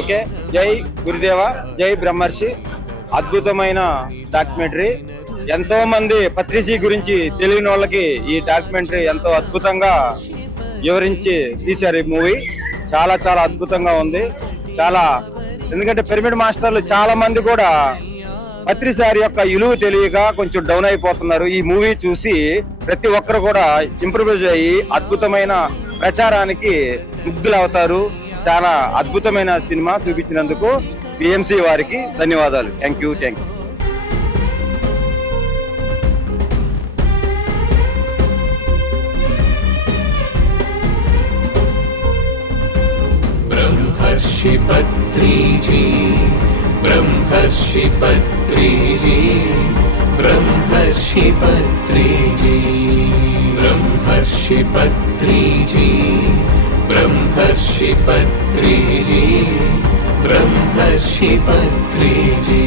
Okay, జై గురుదేవ, జై బ్రహ్మర్షి. అద్భుతమైన డాక్యుమెంటరీ. ఎంతో మంది పత్రిజీ గురించి తెలియని వాళ్ళకి ఈ డాక్యుమెంటరీ ఎంతో అద్భుతంగా వివరించి తీశారు. ఈ మూవీ చాలా చాలా అద్భుతంగా ఉంది. చాలా, ఎందుకంటే పిరమిడ్ మాస్టర్లు చాలా మంది కూడా పత్రిసారి యొక్క విలువ తెలియక కొంచెం డౌన్ అయిపోతున్నారు. ఈ మూవీ చూసి ప్రతి ఒక్కరు కూడా ఇంప్రూవైజ్ అయ్యి అద్భుతమైన ప్రచారానికి ముగ్ధులవుతారు. చాలా అద్భుతమైన సినిమా చూపించినందుకు బిఎంసి వారికి ధన్యవాదాలు. Thank you. Brahmarshi Patriji, Brahmarshi Patriji, Brahmarshi Patriji, Brahmarshi Patriji, Brahmarshi Patriji, Brahmarshi पत्रिजी.